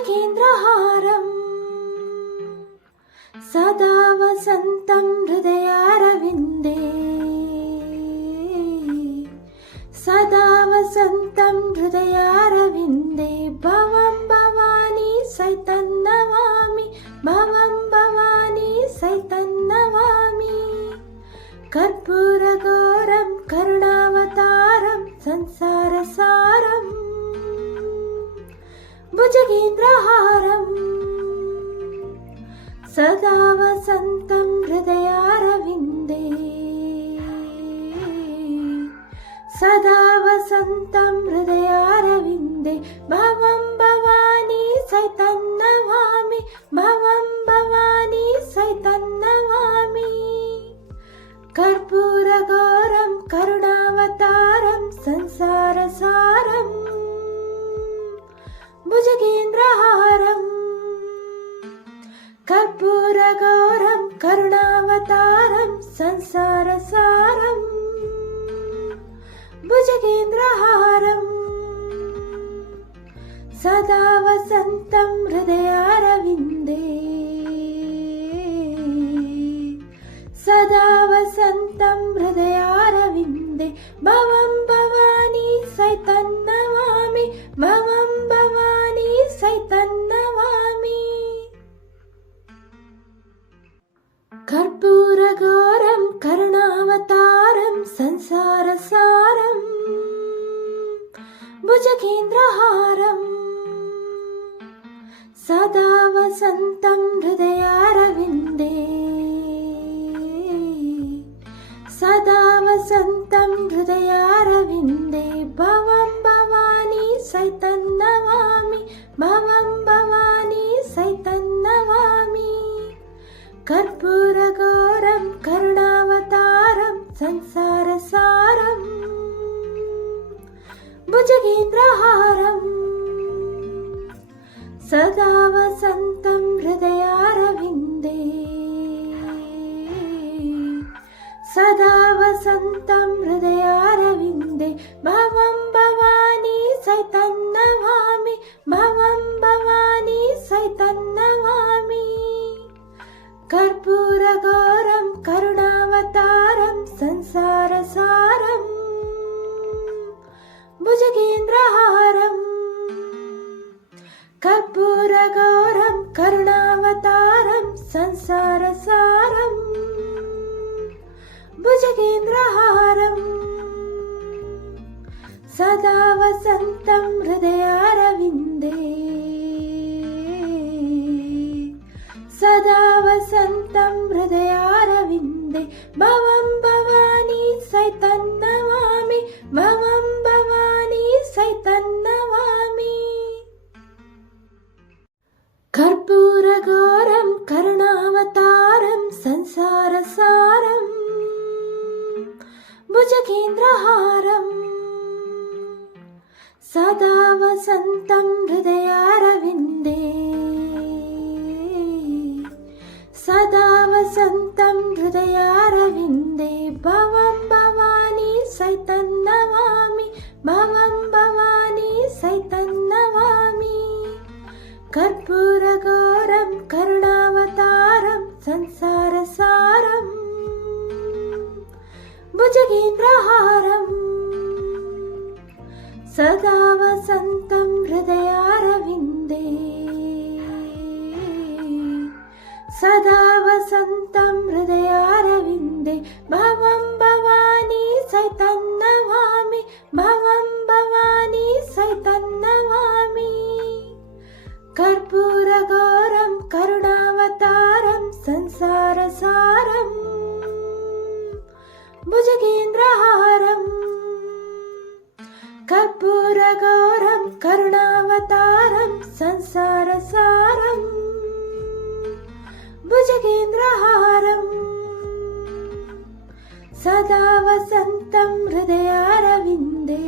भुजगेन्द्रहारं सदा वसन्तं हृदयारविन्दे सदा वसन्तं हृदयारविन्दे भवं भवानी सैतन्नमामि भवं भवानी सैतन्नमामि कर्पूरगौरं करुणावतारं संसारसारं भुजगेन्द्रहारं सदा वसन्तं हृदयारविन्दे सदा वसन्तं हृदयारविन्दे भवं भवानी सैतन्नमामि भवं भवानी सैतन्नमामि कर्पूरगौरं करुणावतारं संसारसारं भुजगेन्द्रहारं कर्पूरगौरं करुणावतारं संसारसारं भुजगेन्द्रहारं सदा वसन्तं हृदयारविन्दे सदा वसन्तं हृदयारविन्दे भवं भवानी सैतन्नमामि भवं भवानी सैतन्नमामि कर्पूरगौरं करुणावतारं संसारसारं भुजगेन्द्रहारं सदा वसन्तं हृदयारविन्दे सदा वसन्तं हृदयारविन्दे भवं भवानी सैतन्नमामि भवं भवानी सैतन्नमामि कर्पूरगौरं करुणावतारं संसारसारं भुजगेन्द्रहारं सदा वसन्तं हृदयारविन्दे सदा वसन्तं हृदयारविन्दे भवं भवानी सैतन्नमामि भवं भवानी सैतन्नमामि कर्पूरगौरं करुणावतारं संसारसारं भुजगेन्द्रहारं कर्पूरगौरं करुणावतारं संसारसारं भुजगेन्द्रहारं सदा वसन्तं हृदयारविन्दे सदा वसन्तं हृदयारविन्दे भवं भवानी सैतन्नमामि भवं भवानी सैतन्नमामि कर्पूरगौरं करुणावतारं संसारसारं भुजगेन्द्रहारं सदा वसन्तं हृदयारविन्दे सदा वसन्तं हृदयारविन्दे भवं भवानी सैतन्नमामि भवं भवानी सैतन्नमामि कर्पूरगौरं करुणावतारं संसारसारं भुजगेन्द्रहारं सदा वसन्तं हृदयारविन्दे सदा वसन्तं हृदयारविन्दे भवं भवानी सैतन्नमामि भवं भवानी सैतन्नमामि कर्पूरगौरं करुणावतारं संसारसारं भुजगेन्द्रहारं कर्पूरगौरं करुणावतारं संसारसारं भुजगेन्द्रहारं सदा वसन्तं हृदयारविन्दे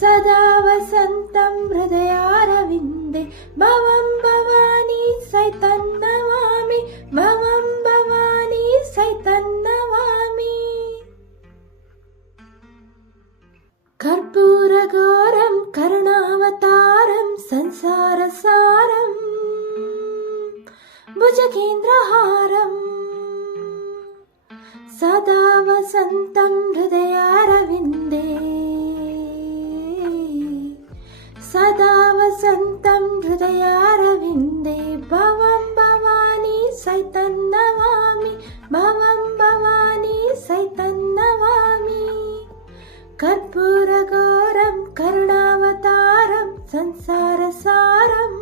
सदा वसन्तं हृदयारविन्दे भवं भवानी सैतन्नमामि भवं भवानी सैतन्नमामि कर्पूरगौरं करुणा భుజగేంద్రహారం సదా వసంతం హృదయారవిందే సదా వసంతం హృదయారవిందే భవం భవానీ సైతన్నవామి భవం భవానీ సైతన్నవామి కర్పూరఘోరం కరుణావతారం సంసారసారం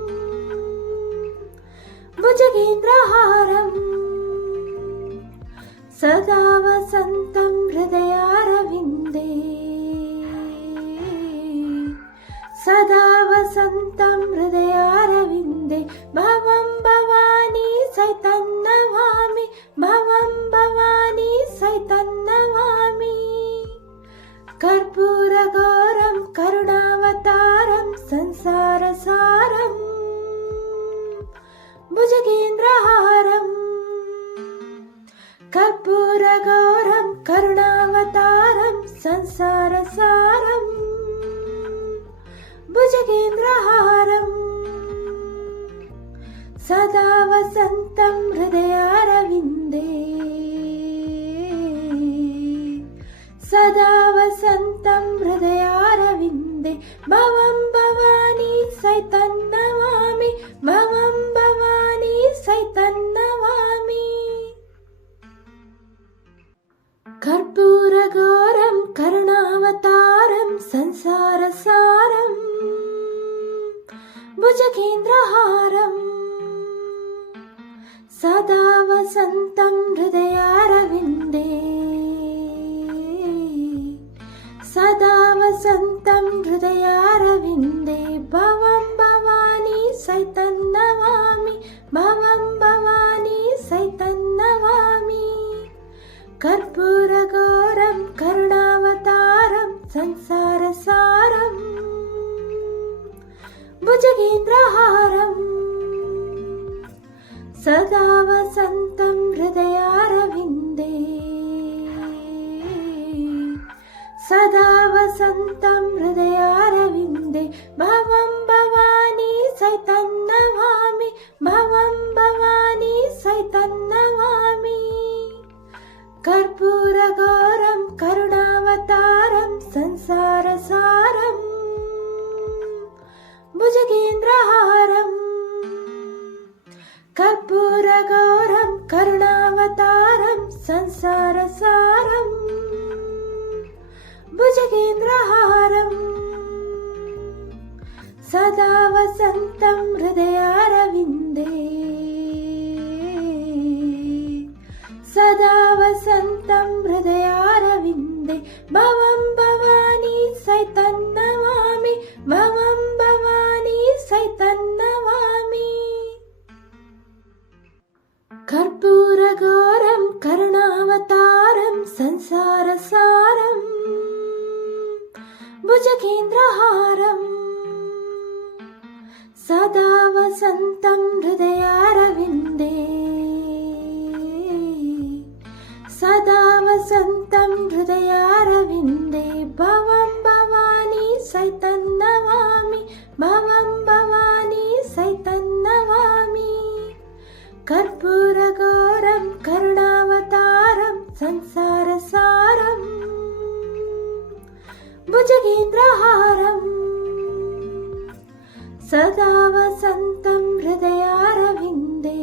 భుజగేంద్రహారం సదా వసంతం హృదయారవిందే సదా వసంతం హృదయారవిందే భవం భవానీ సైతన్నవామి భవం భవానీ సైతన్నవామి కర్పూరఘోరం కరుణావతారం సంసారసారం భుజగేంద్రహారం కర్పూరఘోరం కరుణావతారం సంసారసారం భుజగేంద్రహారం సదా వసంతం హృదయారవిందే సదా వసంతం హృదయారవిందే భవం భవానీ సైతన్నవామి భవం భవానీ సైతన్నవామి కర్పూరఘోరం కరుణావతారం సంసారసారం భుజగేంద్రహారం సదా వసంతం హృదయారవిందే సదా వసంతం హృదయారవిందే భవం భవానీ సైతన్నవామి భవం భవానీ సైతన్నవామి కర్పూరఘోరం కరుణావతారం సంసారసారం భుజగేంద్రహారం సదా వసంతం హృదయారవిందే సదా వసంతం హృదయారవిందే భవం భవానీ సైతన్నవామి భవం భవానీ సైతన్నవామి కర్పూరఘోరం కరుణావతారం సంసారసారం భుజగేంద్రహారం కర్పూరఘోరం కరుణావతారం సంసారసారం భుజగేంద్రహారం సదా వసంతం హృదయారవిందే సదా వసంతం హృదయారవిందే భవం భవానీ సైతన్నవామి భవం భవానీ సైతన్నవామి కర్పూరఘోరం కరుణావతారం సంసారసారం భుజగేంద్రహారం సదా వసంతం హృదయారవిందే సదా వసంతం హృదయారవిందే భవం భవానీ సైతన్నవామి భవం భవానీ సైతన్నవామి కర్పూరఘోరం కరుణావతారం సంసారసారం భుజగేంద్రహారం సదా వసంతం హృదయారవిందే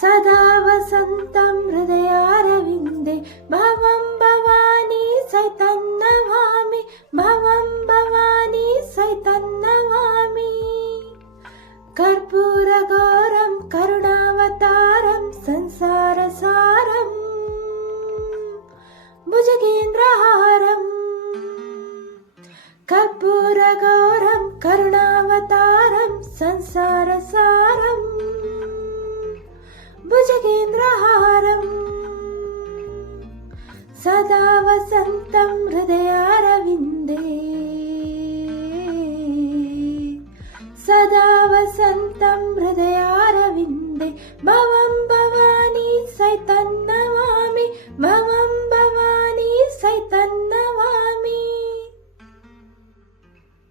సదా వసంతం హృదయారవిందే భవం భవానీ సైతన్నవామి భవం భవానీ సైతన్నవామి కర్పూరఘోరం కరుణావతారం సంసారసారం భుజగేంద్రహారం కర్పూరఘోరం కరుణావతారం సంసారసారం భుజగేంద్రహారం సదా వసంతం హృదయారవిందే సదా వసంతం హృదయారవిందే భవం భవానీ సైతన్నవామి భవం భవానీ సైతన్నవామి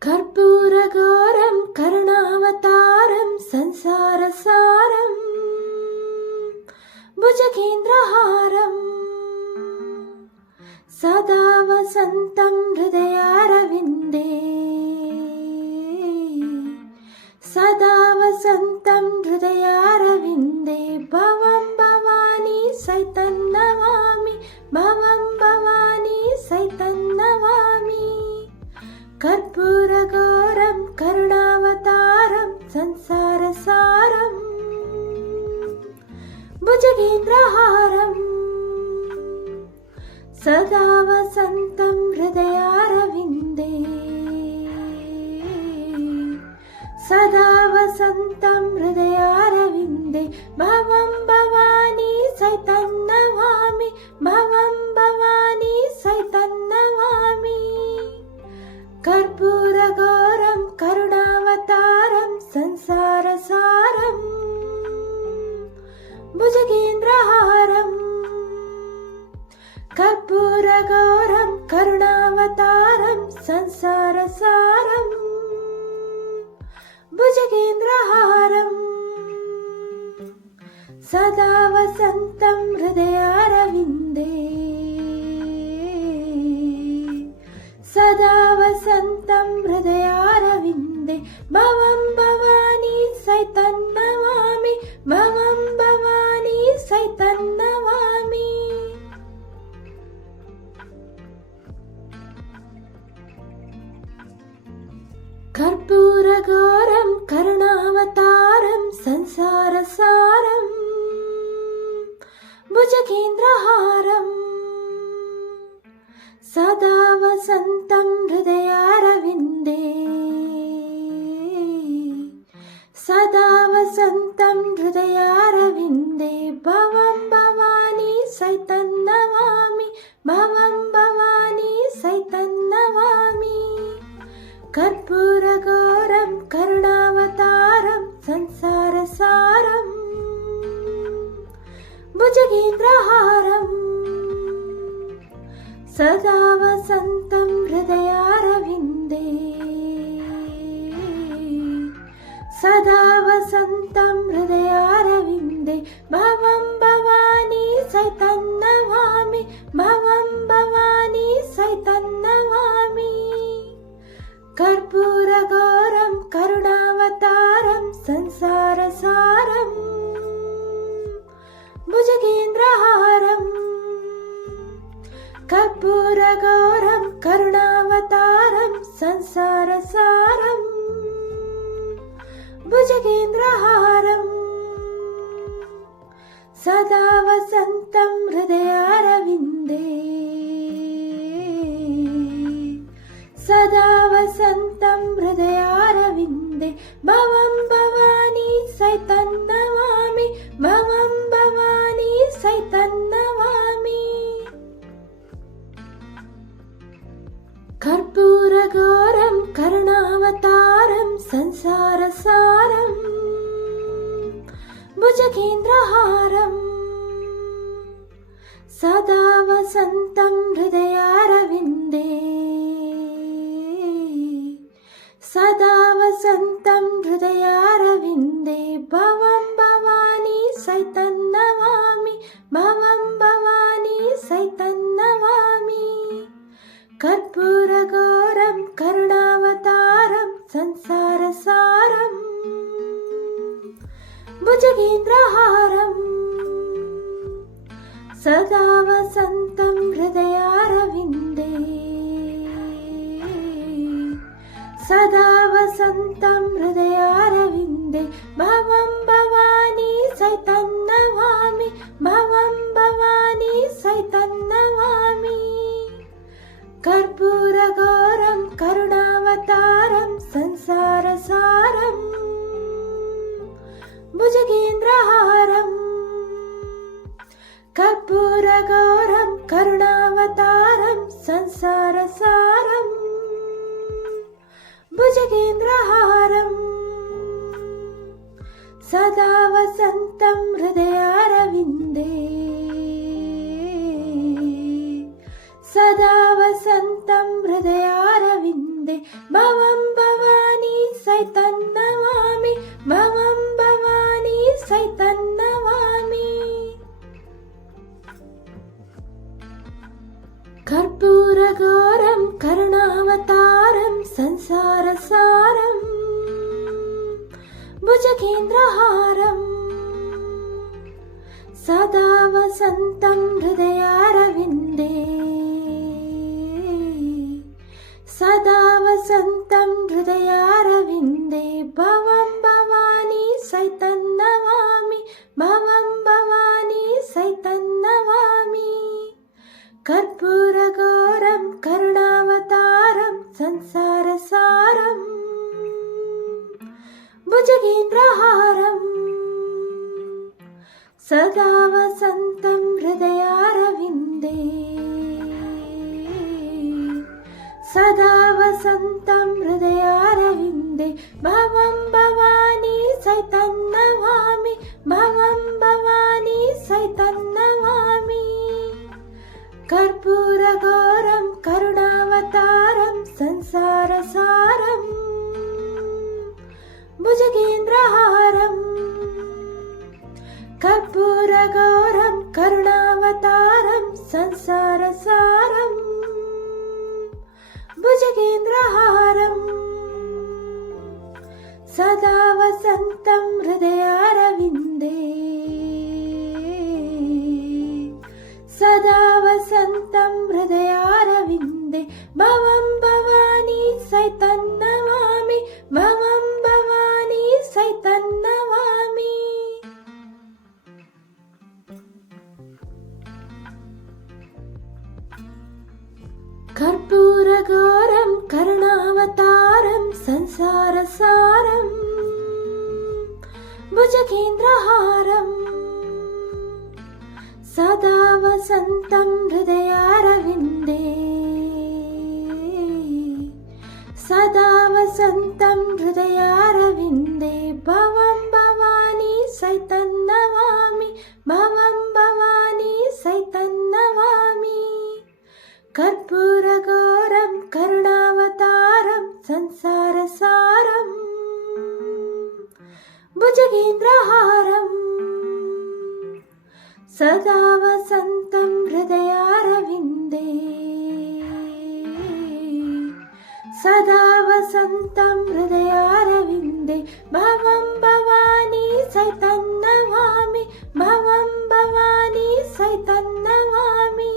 కర్పూరఘోరం కరుణావతారం సంసార वसन्तं हृदयारविन्दे सदा वसन्तं हृदयारविन्दे भवं भवानी सैतन्नमामि भवं भवानी सैतन्नमामि कर्पूरगौरं करुणावतारं संसारसारं भुजगेन्द्रहारम् सदा वसन्तं हृदयारविन्दे सदा वसन्तं हृदयारविन्दे भवं भवानी सैतन्नमामि भवं भवानी सैतन्नमामि कर्पूरगौरं करुणावतारं संसारसारं भुजगेन्द्रहारम् कर्पूरगौरं करुणावतारं संसारसारं भुजगेन्द्रहारम् सदा वसन्तं हृदयारविन्दे सदा वसन्तं हृदयारविन्दे भवं भवानी सैतन्नमामि भवं भवानी सैतन्नमामि कर्पूरगौरं करुणावतारं संसारसारं भुजगेन्द्रहारम् सदा वसन्तं हृदयारविन्दे सदा वसन्तं हृदयारविन्दे भवं भवानी सैतन्नमामि भवं भवानी सैतन्नमामि कर्पूरगौरं करुणावतारं संसारसारं भुजगेन्द्रहारम् सदा वसन्तं हृदयारविन्दे सदा वसन्तं हृदयारविन्दे भवं भवानी सैतन्नमामि भवं भवानी सैतन्नमामि कर्पूरगौरं करुणावतारं संसारसारं भुजगेन्द्रहारम् कर्पूरगौरं करुणावतारं संसारसारं भुजगेन्द्रहारम् सदा वसन्तं हृदयारविन्दे सदा वसन्तं हृदयारविन्दे भवं भवानी सैतन्नमामि भवं भवानी सैतन्नमामि कर्पूरगौरं करुणावतारं संसारसारं भुजगेन्द्रहारम् सदा वसन्तं हृदयारविन्दे सदा वसन्तं हृदयारविन्दे भवं भवानी सैतन्नमामि भवं भवानी सैतन्नमामि कर्पूरगौरं करुणावतारं संसारसारं भुजगेन्द्रहारम् सदा वसन्तं हृदयारविन्दे सदा वसन्तं हृदयारविन्दे भवं भवानी सैतन्नमामि भवं भवानी सैतन्नमामि कर्पूरगौरं करुणावतारं संसारसारं भुजगेन्द्रहारम् कर्पूरगौरं करुणावतारं संसारसारं भुजगेन्द्रहारम् सदा वसन्तं हृदयारविन्दे सदा वसन्तं हृदयारविन्दे भवं भवानी सैतन्नमामि भवं भवानी सैतन्नमामि कर्पूरगौरं संसारसारम् भुजगेन्द्रहारम् सदा वसन्तं हृदयारविन्दे सदा वसन्तं हृदयारविन्दे भवं भवानी सैतं नमामि भवं भवानी सैतं नमामि कर्पूरगौरं करुणावतारं संसारसारम् भुजगेन्द्रहारम् सदा वसन्तं हृदयारविन्दे सदा वसन्तं हृदयारविन्दे भवं भवानी सैतं नमामि भवं भवानी सैतं नमामि कर्पूरगौरं करुणावतारं संसारसारम् भुजगेन्द्रहारम् कर्पूरगौरं करुणावतारं संसारसारम् भुजगेन्द्रहारम् सदा वसन्तं हृदयारविन्दे सदा वसन्तं हृदयारविन्दे भवं भवानी सैतं नमामि भवं भवानी सैतं नमामि कर्पूरगौरं करुणावतारं संसारसारम् भुजगेन्द्रहारम् सदा वसन्तं हृदयारविन्दे सदा वसन्तं हृदयारविन्दे भवं भवानी सैतं नमामि भवं भवानी सैतं नमामि कर्पूरगौरं करुणावतारं संसारसारम् भुजगेन्द्रहारम् सदा वसन्तं हृदयारविन्दे सदा वसन्तं हृदयारविन्दे भवं भवानी सैतं नमामि भवं भवानी सैतं नमामि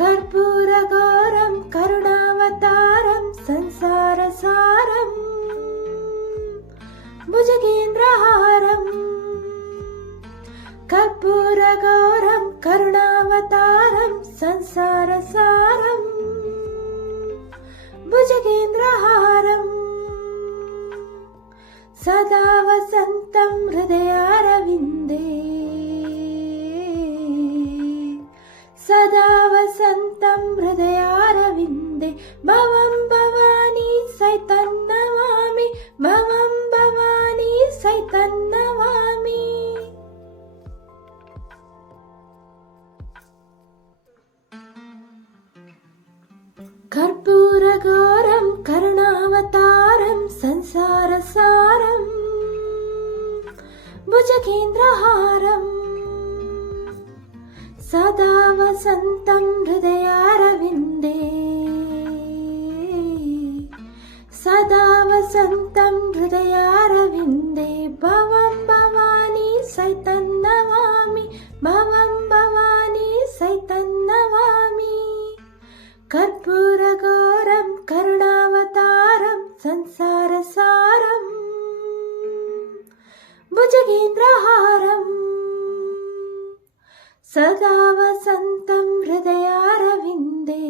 कर्पूरगौरं करुणावतारं संसारसारम् भुजगेन्द्रहारम् कर्पूरगौरं करुणावतारं संसारसारम् भुजगेन्द्रहारम् सदा वसन्तं हृदयारविन्दे सदा वसन्तं हृदयारविन्दे भवं भवानी सैतं नमामि भवं भवानी सैतं नमामि कर्पूरगौरं करुणावतारं संसारसारम् भुजगेन्द्रहारम् सदा वसन्तं हृदयारविन्दे सदा वसन्तं हृदयारविन्दे भवं भवानी सैतं नमामि भवं भवानी सैतं नमामि कर्पूरगौरं करुणावतारं संसारसारम् भुजगेन्द्रहारम् सदा वसन्तं हृदयारविन्दे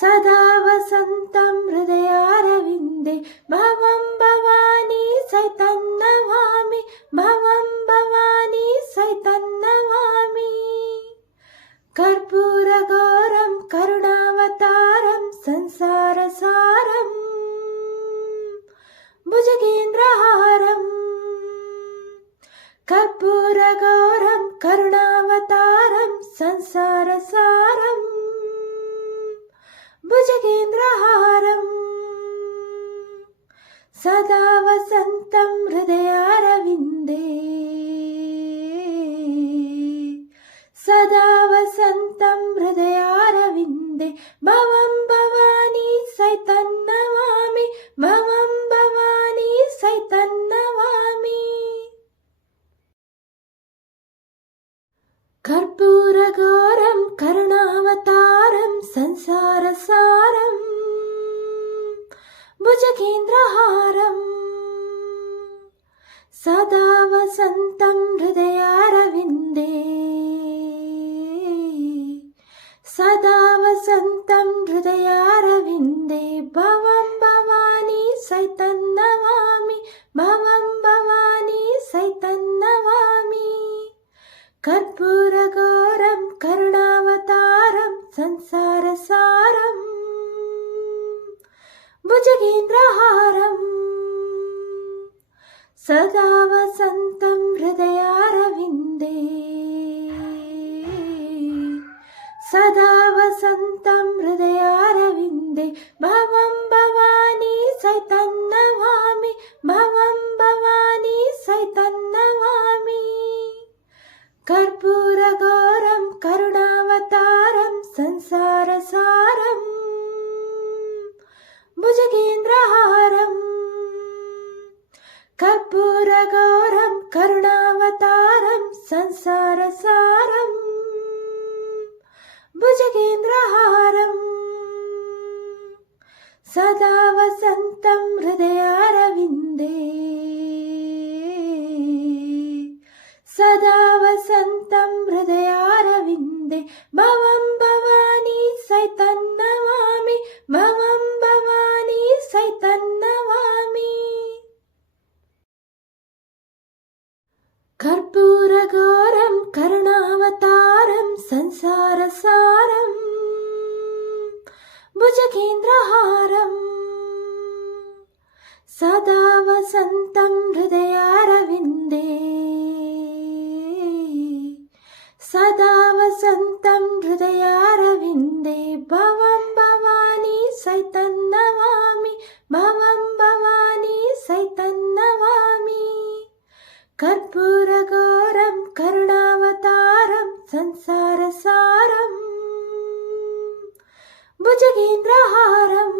सदा वसन्तं हृदयारविन्दे भवं भवानी सैतं नमामि भवं भवानी सैतं नमामि कर्पूरगौरं करुणावतारं संसारसारम् भुजगेन्द्रहारम् कर्पूरगौरं करुणावतारं संसारसारम् भुजगेन्द्रहारम् सदा वसन्तं हृदयारविन्दे सदा वसन्तं हृदयारविन्दे भवं भवानी सैतन्नमामि भवं भवानी सैतन्नमामि कर्पूरगौरं करुणावतारं संसारसारम् भुजगेन्द्रहारम् सदा वसन्तं हृदयारविन्दे सदा वसन्तं हृदयारविन्दे भवं भवानी सैतन्नमामि भवं भवानी सैतन्नमामि कर्पूरगौरं करुणावतारं संसारसारम् भुजगेन्द्रहारम् सदा वसन्तं हृदयारविन्दे सदा वसन्तं हृदयारविन्दे भवं भवानी सैतन्नमामि भवं भवानी सैतन्नमामि कर्पूरगौरं करुणावतारं संसारसारम् भुजगेन्द्रहारम् कर्पूरगौरं करुणावतारं संसारसारम् भुजगेन्द्रहारम् सदा वसन्तं हृदयारविन्दे सदा वसन्तं हृदयारविन्दे भवं भवानी सैतन्नमामि भवं भवानी सैतन्नमामि कर्पूरगौरं करुणावतारं संसारसारम् भुजगेन्द्रहारम् सदा वसन्तं हृदयारविन्दे सदा वसन्तं हृदयारविन्दे भवं भवानी सैतन्नमामि भवं भवानी सैतन्नमामि कर्पूरगौरं करुणावतारं संसारसारम् भुजगेन्द्रहारम्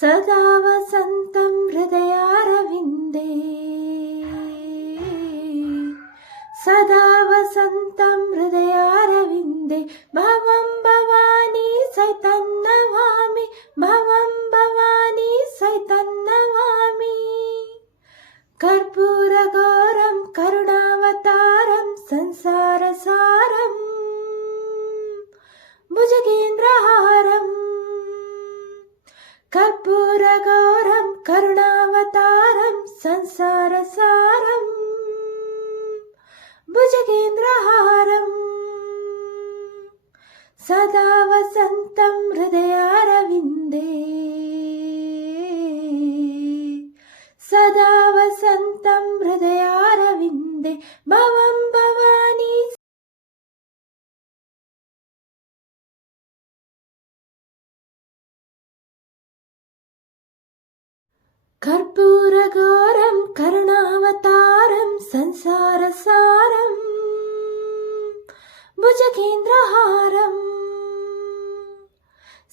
सदा वसन्तं हृदयारविन्दे सदा वसन्तं हृदयारविन्दे भवं भवानी सैतन्नमामि भवं भवानी सैतन्नमामि कर्पूरगौरं करुणावतारं संसारसारम् भुजगेन्द्रहारम् कर्पूरगौरं करुणावतारं संसारसारम् भुजगेन्द्रहारम् सदा वसन्तं हृदयारविन्दे सदा वसन्तं हृदयारविन्दे भवं भवानी कर्पूरगौरं करुणावतारं संसारसारम् भुजगेन्द्रहारम्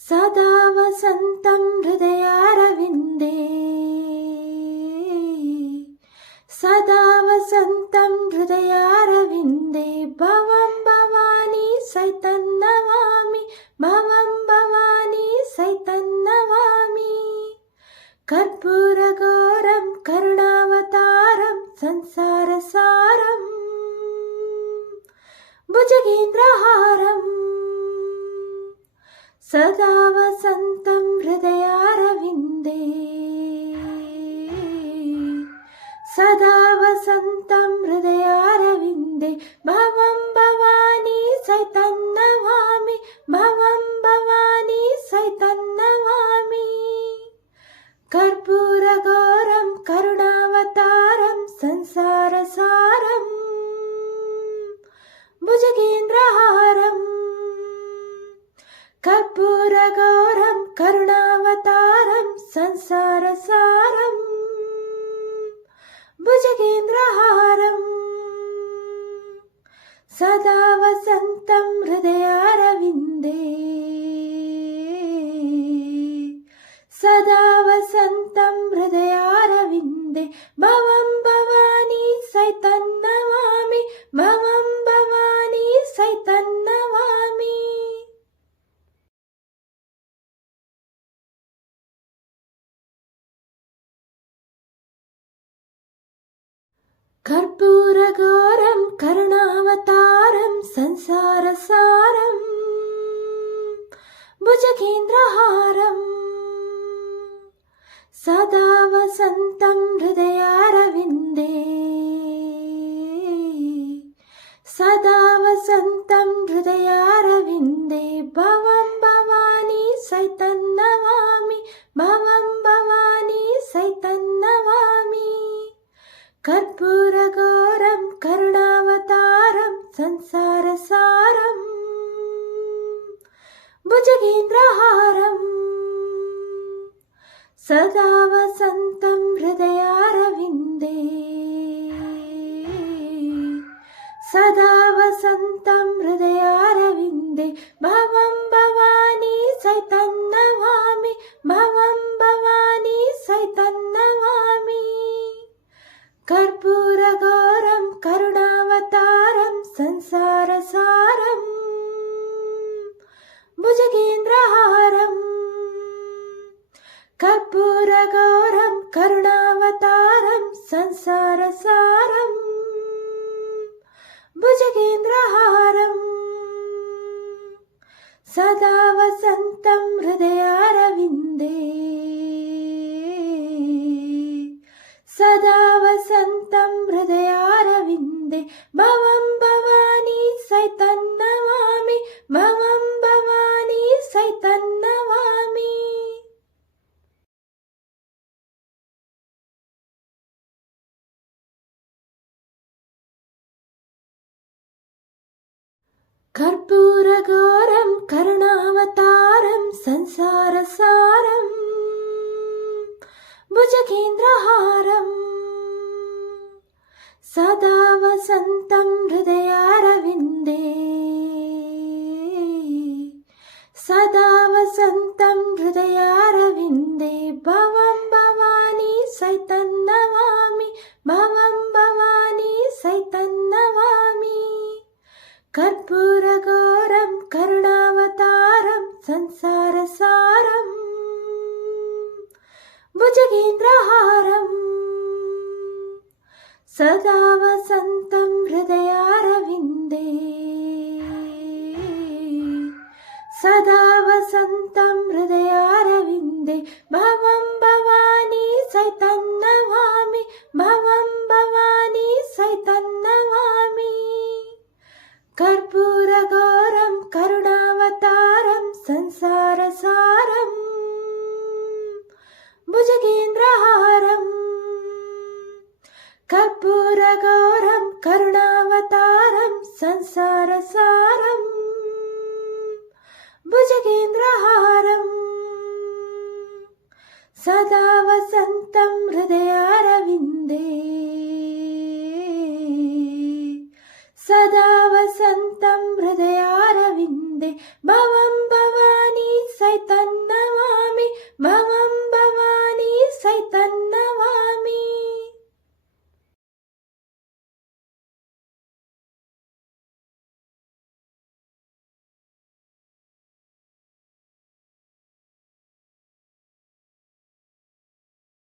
सदा वसन्तं हृदयारविन्दे सदा वसन्तं हृदयारविन्दे भवं भवानी सैतन्नमामि भवं भवानी सैतन्नमामि कर्पूरगौरं करुणावतारं संसारसारम् भुजगेन्द्रहारम् सदा वसन्तं हृदयारविन्दे सदा वसन्तं हृदयारविन्दे भवं भवानी सैतन्नमामि भवं भवानी सैतन्नमामि कर्पूरगौरं करुणावतारं संसारसारम् भुजगेन्द्रहारम् कर्पूरगौरं करुणावतारं संसारसारम् भुजगेन्द्रहारम् सदा वसन्तं हृदयारविन्दे कर्पूरगौरं करुणावतारं संसारसारं भुजगेन्द्रहारं सदा वसन्तं हृदयारविन्दे सदा वसन्तं हृदयारविन्दे भवं भवानी सैतन्नमामि भवं भवानी सैतन्नमामि कर्पूरगौरं करुणावतारं संसारसारं भुजगेन्द्रहारं सदा वसन्तं हृदयारविन्दे सदा वसन्तं हृदयारविन्दे भवं भवानी सैतन्नमामि भवं भवानी सैतन्नमामि कर्पूरगौरं करुणावतारं संसारसारं भुजगेन्द्रहारं कर्पूरगौरं करुणावतारं संसारसारं भुजगेन्द्रहारं सदा वसन्तं हृदयारविन्दे सदा वसन्तं हृदयारविन्दे भवं भवानी सैतन्नमामि भवं भवानी सैतन्नमामि कर्पूरगौरं करुणावतारं संसारसारं भुजगेन्द्रहारं सदा वसन्तं हृदयारविन्दे सदा वसन्तं हृदयारविन्दे भवं भवानी सैतन्नमामि भवं भवानी सैतन्नमामि कर्पूरगौरं करुणावतारं संसारसारं भुजगेन्द्रहारं सदा वसन्तं हृदयारविन्दे सदा वसन्तं हृदयारविन्दे भवं भवानी सैतन्नमामि भवं भवानी सैतन्नमामि कर्पूरगौरं करुणावतारं संसारसारं भुजगेन्द्रहारं कर्पूरगौरं करुणावतारं संसारसारं भुजगेन्द्रहारं सदा वसन्तं हृदयारविन्दे सदा वसन्तं हृदयारविन्दे भवं भवानी सैतन्नमामि भवं